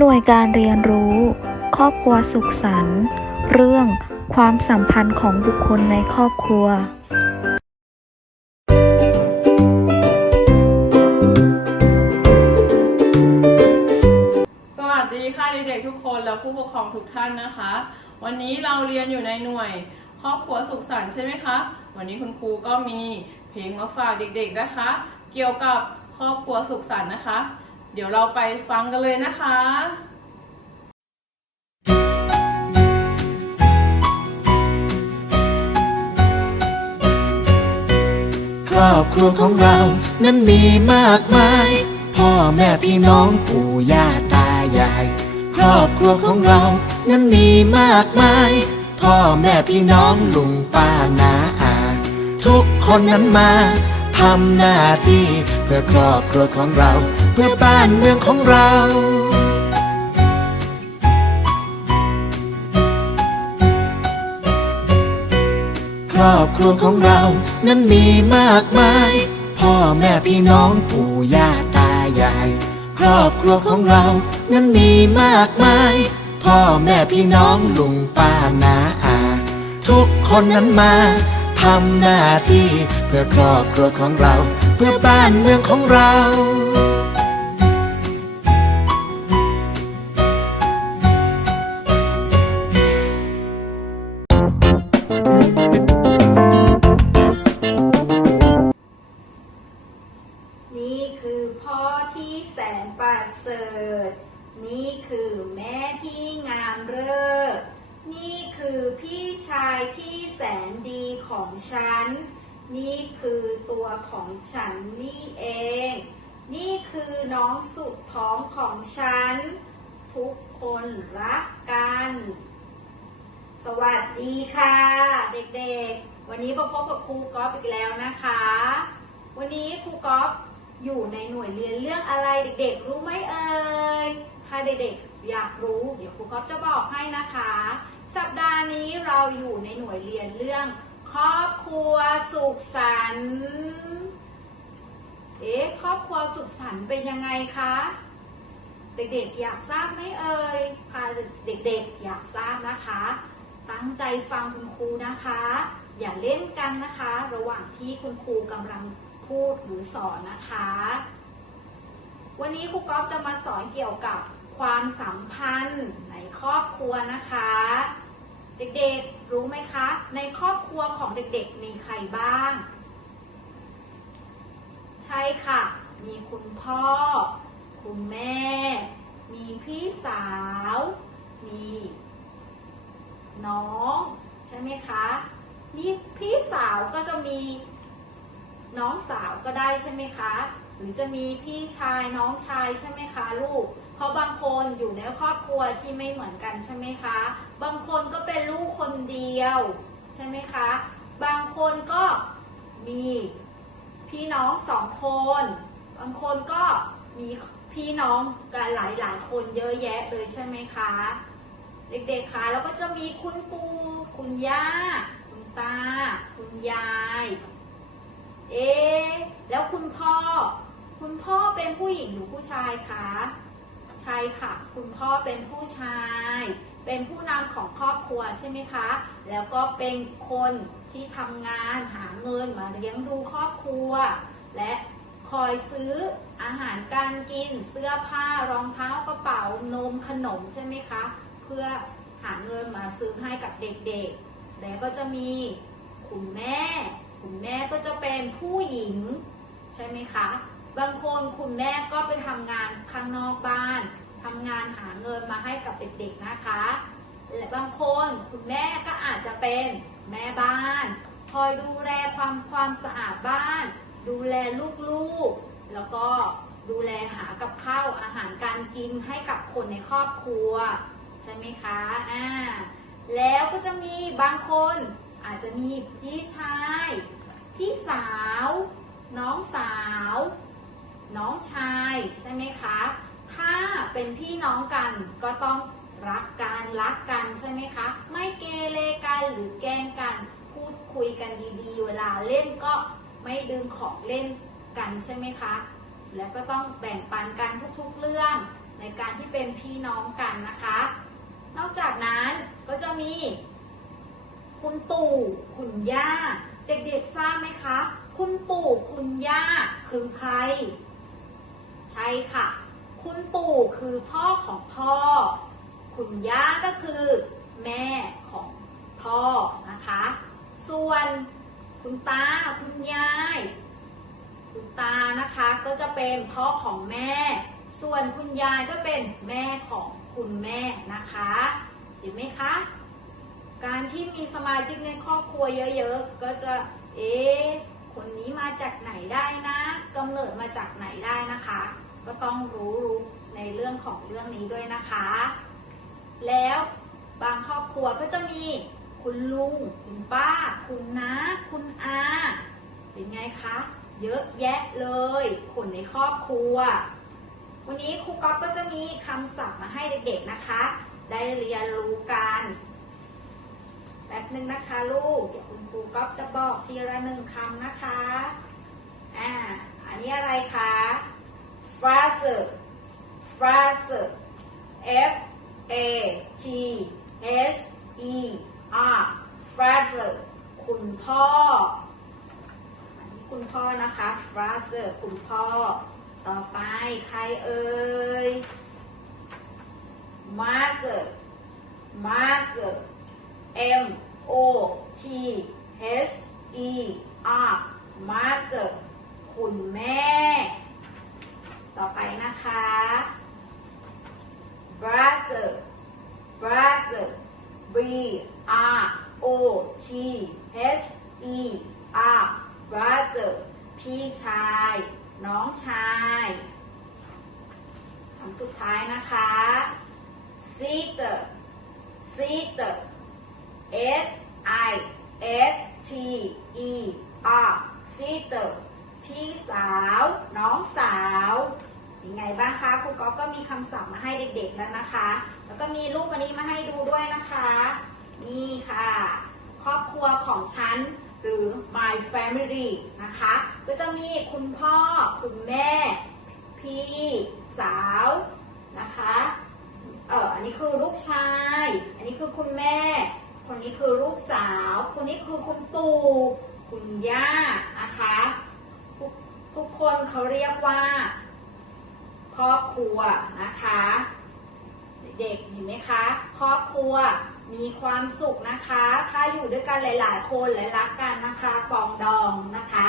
หน่วยการเรียนรู้ ครอบครัวสุขสันต์เรื่องความสัมพันธ์ของบุคคลในครอบครัว สวัสดีค่ะเด็กๆทุกคนและผู้ปกครองทุกท่านนะคะ วันนี้เราเรียนอยู่ในหน่วย ครอบครัวสุขสันต์ใช่ไหมคะ วันนี้คุณครูก็มีเพลงมาฝากเด็กๆนะคะ เกี่ยวกับครอบครัวสุขสันต์นะคะ เดี๋ยวเราไปฟังกันเลยนะคะครอบครัวของเรานั้นมีมากมาย พ่อแม่พี่น้องปู่ย่าตายาย ครอบครัวของเรานั้นมีมากมาย พ่อแม่พี่น้องลุงป้านาอา ทุกคนนั้นมาทำหน้าที่เพื่อครอบครัวของเรา เพื่อบ้านเมืองของเราครอบครัวของเรานั้นมีมากมาย พ่อแม่พี่น้องปู่ย่าตายาย ครอบครัวของเรานั้นมีมากมาย พ่อแม่พี่น้องลุงป้านาอา ทุกคนนั้นมาทำหน้าที่เพื่อครอบครัวของเรา เพื่อบ้านเมืองของเรา นี่คือแม่ที่งามเลิศนี่คือพี่ชายที่แสนดีของฉัน นี่คือตัวของฉันนี่เอง นี่คือน้องสุดท้องของฉัน ทุกคนรักกัน สวัสดีค่ะ เด็กๆ วันนี้มาพบกับครูก๊อฟอีกแล้วนะคะ วันนี้ครูก๊อฟอยู่ในหน่วยเรียนเรื่องอะไรเด็กๆ รู้ไหมเอ่ย ถ้าเด็กๆอยากรู้ เดี๋ยวครูก๊อฟจะบอกให้นะคะ สัปดาห์นี้เราอยู่ในหน่วยเรียนเรื่อง ครอบครัวสุขสันต์เอ๊ะครอบครัวสุขสันต์เป็นยังไงคะเด็กๆอยากทราบไหมเอ่ยพาเด็กๆอยากทราบนะคะ ตั้งใจฟังคุณครูนะคะ อย่าเล่นกันนะคะ ระหว่างที่คุณครูกำลังพูดหรือสอนนะคะ วันนี้ครูก๊อฟจะมาสอนเกี่ยวกับ ความสัมพันธ์ในครอบครัวนะคะ เด็กๆรู้ไหมคะ ในครอบครัวของเด็กๆมีใครบ้าง ใช่ค่ะ มีคุณพ่อ คุณแม่ มีพี่สาว มีน้อง ใช่ไหมคะนี่พี่สาวก็จะมี น้องสาวก็ได้ใช่ไหมคะ หรือจะมีพี่ชายน้องชายใช่ไหมคะลูก เพราะบางคนอยู่ในครอบครัวที่ไม่เหมือนกันใช่ไหมคะ บางคนก็เป็นลูกคนเดียวใช่ไหมคะ บางคนก็มีพี่น้องสองคน บางคนก็มีพี่น้องกันหลายหลายคนเยอะแยะเลยใช่ไหมคะ เด็กๆคะแล้วก็จะมีคุณปู่คุณย่า คุณตา คุณยาย เอ๊แล้วคุณพ่อ คุณพ่อเป็นผู้หญิงหรือผู้ชายคะใช่ค่ะ คุณพ่อเป็นผู้ชาย เป็นผู้นำของครอบครัวใช่ไหมคะ แล้วก็เป็นคนที่ทำงานหาเงินมาเลี้ยงดูครอบครัว และคอยซื้ออาหารการกิน เสื้อผ้ารองเท้ากระเป๋านมขนมใช่ไหมคะ เพื่อหาเงินมาซื้อให้กับเด็กๆ แล้วก็จะมีคุณแม่ คุณแม่ก็จะเป็นผู้หญิง ใช่ไหมคะ บางคนคุณแม่ก็ไปทำงานข้างนอกบ้านทำงานหาเงินมาให้กับเด็กๆนะคะและบางคนคุณแม่ก็อาจจะเป็นแม่บ้าน คอยดูแลความความสะอาดบ้าน ดูแลลูกๆ แล้วก็ดูแลหากับข้าวอาหารการกินให้กับคนในครอบครัว ใช่ไหมคะอ่าแล้วก็จะมีบางคนอาจจะมีพี่ชาย พี่สาว น้องสาว น้องชายใช่ไหมคะ ถ้าเป็นพี่น้องกันก็ต้องรักกันรักกันใช่ไหมคะ ไม่เกเรกันหรือแกล้งกันพูดคุยกันดีๆ เวลาเล่นก็ไม่ดึงของเล่นกันใช่ไหมคะ แล้วก็ต้องแบ่งปันกันทุกๆเรื่องในการที่เป็นพี่น้องกันนะคะ นอกจากนั้นก็จะมี คุณปู่ คุณย่า เด็กๆทราบไหมคะ คุณปู่คุณย่าคือใคร ใช่ค่ะ คุณปู่คือพ่อของพ่อ คุณย่าก็คือแม่ของพ่อนะคะ ส่วนคุณตาคุณยาย คุณตานะคะก็จะเป็นพ่อของแม่ ส่วนคุณยายก็เป็นแม่ของคุณแม่นะคะ เห็นไหมคะ การที่มีสมาชิกในครอบครัวเยอะๆ ก็จะเอ๊คนนี้มาจากไหนได้นะกำเนิดมาจากไหนได้นะคะ ก็ต้องรู้ในเรื่องของเรื่องนี้ด้วยนะคะ แล้วบางครอบครัวก็จะมีคุณลุง คุณป้า คุณน้า คุณอา เป็นไงคะ เยอะแยะเลย คนในครอบครัว วันนี้ครูก๊อฟก็จะมีคำศัพท์มาให้เด็กๆนะคะ ได้เรียนรู้กัน แป๊บนึงนะคะลูก เดี๋ยวคุณครูก๊อฟจะบอกทีละหนึ่งคำนะคะ อ่า อันนี้อะไรคะ father father F A T H E R father คุณพ่อ อันนี้คุณพ่อนะคะ father คุณพ่อ ต่อไปใครเอ่ย mother mother M O T H E R mother คุณแม่ ต่อไปนะคะ brother brother B R O T H E R brother พี่ชาย น้องชายคำสุดท้ายนะคะ sister sister S I S T E R sister พี่สาว น้องสาวยังไงบ้างคะครูก๊อฟก็มีคำศัพท์มาให้เด็กๆแล้วนะคะ แล้วก็มีรูปอันนี้มาให้ดูด้วยนะคะ นี่ค่ะ ครอบครัวของฉันหรือ my family นะคะ ก็จะมีคุณพ่อ คุณแม่ พี่สาวนะคะ เอออันนี้คือลูกชาย อันนี้คือคุณแม่ คนนี้คือลูกสาว คนนี้คือคุณปู่คุณย่านะคะทุกทุกคนเขาเรียกว่า ครอบครัวนะคะ เด็กเห็นไหมคะ ครอบครัวมีความสุขนะคะ ถ้าอยู่ด้วยกันหลาย ๆ คนและรักกันนะคะปองดองนะคะ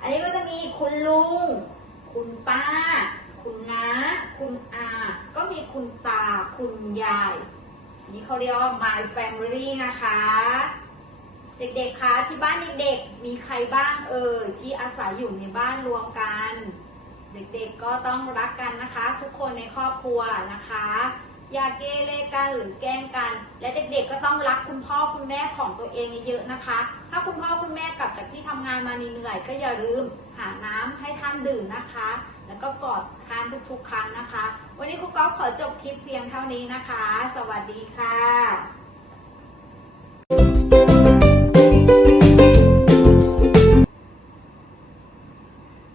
อันนี้ก็จะมีคุณลุง คุณป้า คุณน้า คุณอา ก็มีคุณตา คุณยาย นนี้เขาเรียกว่า my family นะคะ เด็กๆ คะที่บ้านเด็กๆ มีใครบ้างเอ่ยที่อาศัยอยู่ในบ้านรวมกัน เด็กๆ ก็ต้องรักกันนะคะ ทุกคนในครอบครัวนะคะ อย่าเกเรกันหรือแกล้งกัน และเด็กๆ ก็ต้องรักคุณพ่อคุณแม่ของตัวเองเยอะนะคะ ถ้าคุณพ่อคุณแม่กลับจากที่ทำงานมาเหนื่อยก็อย่าลืมหาน้ำให้ท่านดื่มนะคะ แล้วก็กอดทานทุกๆครั้งนะคะ วันนี้ครูก๊อฟขอจบคลิปเพียงเท่านี้นะคะสวัสดีค่ะ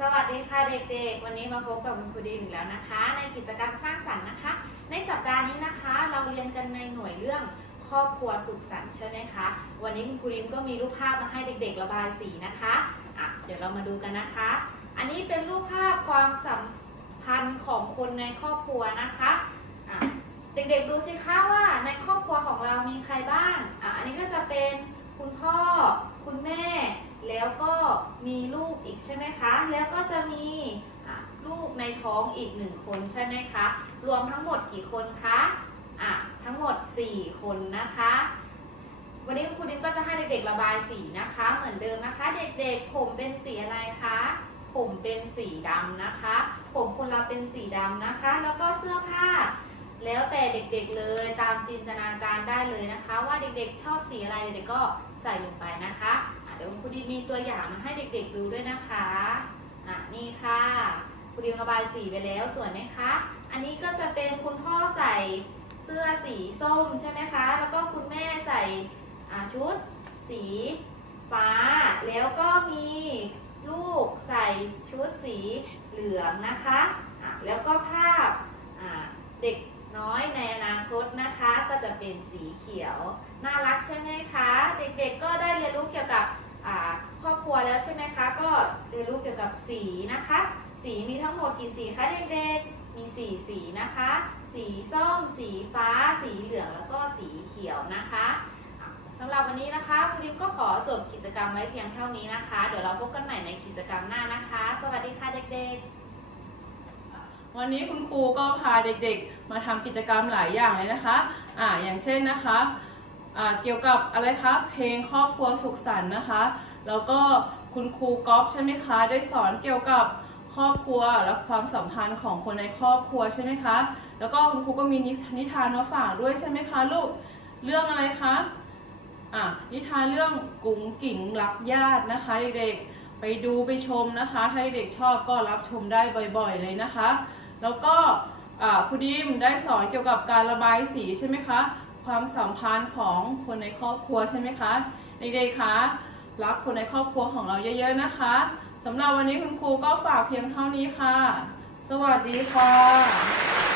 สวัสดีค่ะเด็กๆ วันนี้มาพบกับคุณครูดีอีกแล้วนะคะ ในกิจกรรมสร้างสรรค์นะคะ ในสัปดาห์นี้นะคะ เราเรียนกันในหน่วยเรื่องครอบครัวสุขสันต์ใช่ไหมคะ วันนี้คุณครูดีมก็มีรูปภาพมาให้เด็กๆ ระบายสีนะคะอะเดี๋ยวเรามาดูกันนะคะ อันนี้เป็นรูปภาพความสัมพันธ์ของคนในครอบครัวนะคะะเด็กๆดูสิคะว่าในครอบครัวของเรามีใครบ้างออันนี้ก็จะเป็นคุณพ่อ คุณแม่ แล้วก็มีลูกอีกใช่ไหมคะ แล้วก็จะมีะลูกในท้องอีกหนึ่งคนใช่ไหมคะ รวมทั้งหมดกี่คนคะอะทั้งหมด 4 คนนะคะ วันนี้ครูดิมก็จะให้เด็กๆระบายสีนะคะ เหมือนเดิมนะคะ เด็กๆผมเป็นสีอะไรคะ ผมเป็นสีดำนะคะ ผมคนเราเป็นสีดำนะคะ แล้วก็เสื้อผ้า แล้วแต่เด็กๆเลยตามจินตนาการได้เลยนะคะ ว่าเด็กๆชอบสีอะไรเด็กๆก็ใส่ลงไปนะคะะเดี๋ยวครูดิมมีตัวอย่างมาให้เด็กๆดูด้วยนะคะอะนี่ค่ะครูดิมระบายสีไปแล้วสวยไหมคะ อันนี้ก็จะเป็นคุณพ่อใส่เสื้อสีส้มใช่ไหมคะ แล้วก็คุณแม่ใส่ชุดสีฟ้า แล้วก็มี ลูกใส่ชุดสีเหลืองนะคะะแล้วก็ภาพเด็กน้อยในอนาคตนะคะ ก็จะเป็นสีเขียว น่ารักใช่ไหมคะ เด็กๆก็ได้เรียนรู้เกี่ยวกับครอบครัวแล้วใช่ไหมคะ ก็เรียนรู้เกี่ยวกับสีนะคะ สีมีทั้งหมดกี่สีคะเด็กๆ มี 4 สีนะคะ สีส้ม สีฟ้า สีเหลืองแล้วก็ วันนี้นะคะคุณดิมก็ขอจบกิจกรรมไว้เพียงเท่านี้นะคะ เดี๋ยวเราพบกันใหม่ในกิจกรรมหน้านะคะ สวัสดีค่ะเด็กๆวันนี้คุณครูก็พาเด็กๆ มาทำกิจกรรมหลายอย่างเลยนะคะ อ่า อย่างเช่นนะคะ อ่า เกี่ยวกับอะไรคะ เพลงครอบครัวสุขสันต์นะคะ แล้วก็คุณครูก๊อฟใช่ไหมคะ ได้สอนเกี่ยวกับครอบครัวและความสัมพันธ์ของคนในครอบครัวใช่ไหมคะ แล้วก็คุณครูก็มีนินิทานมาฝากด้วยใช่ไหมคะลูก เรื่องอะไรคะ อะนิทานเรื่องกุ้งกิ่งรักญาตินะคะเด็กๆไปดูไปชมนะคะ ถ้าเด็กชอบก็รับชมได้บ่อยๆเลยนะคะ แล้วก็ครูดิมได้สอนเกี่ยวกับการระบายสีใช่ไหมคะ ความสัมพันธ์ของคนในครอบครัวใช่ไหมคะเด็กๆคะรักคนในครอบครัวของเราเยอะๆนะคะสำหรับวันนี้คุณครูก็ฝากเพียงเท่านี้ค่ะ สวัสดีค่ะ